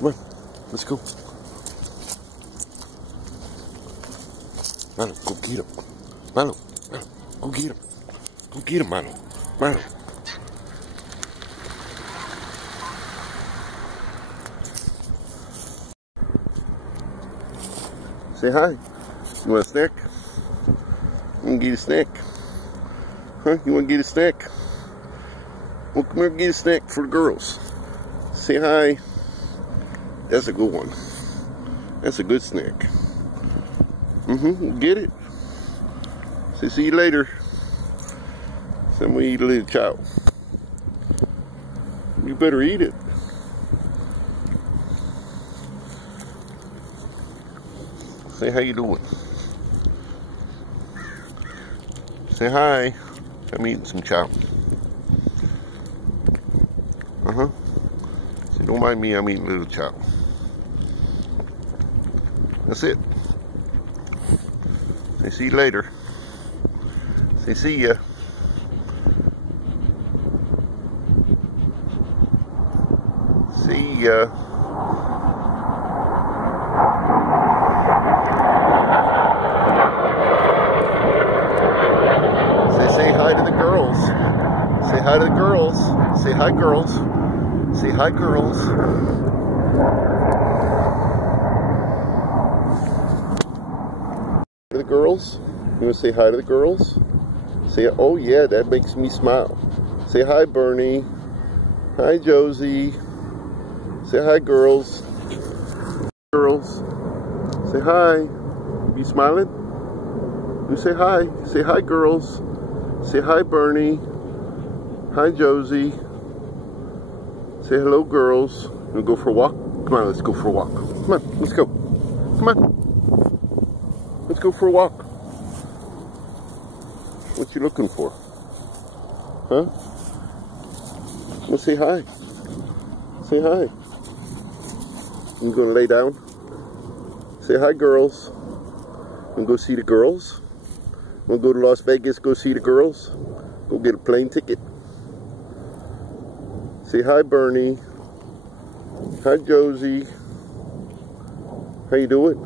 Come on, let's go. Milo, go get him. Milo, go get him. Go get him, Milo. Milo. Say hi. You want a snack? I'm gonna get you a snack. Huh? You wanna get a snack? Well, come here and get a snack for the girls. Say hi. That's a good one. That's a good snack. Get it. Say see you later. Then we eat a little chow. You better eat it. Say how you doing. Say hi. I'm eating some chow. Say don't mind me, I'm eating a little chow. That's it. Say see you later. Say see ya. See ya. Say hi to the girls. Say hi to the girls. Say hi, girls. Say hi, girls. To the girls. You want to say hi to the girls? Say, oh yeah, that makes me smile. Say hi, Bernie. Hi, Josie. Say hi, girls. Girls. Say hi. You smiling? You say hi. Say hi, girls. Say hi, Bernie. Hi, Josie. Say hello, girls. We'll go for a walk. Come on, let's go for a walk. Come on, let's go. Come on. Let's go for a walk. What you looking for? Huh? Let's say hi. Say hi. You gonna lay down? Say hi, girls. Wanna go see the girls? Wanna go to Las Vegas, go see the girls? Go get a plane ticket. Say hi, Bernie. Hi, Josie. How you doing?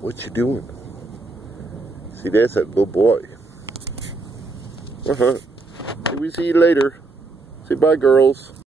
What you doing? See, that's that little boy. Say we see you later. Say bye, girls.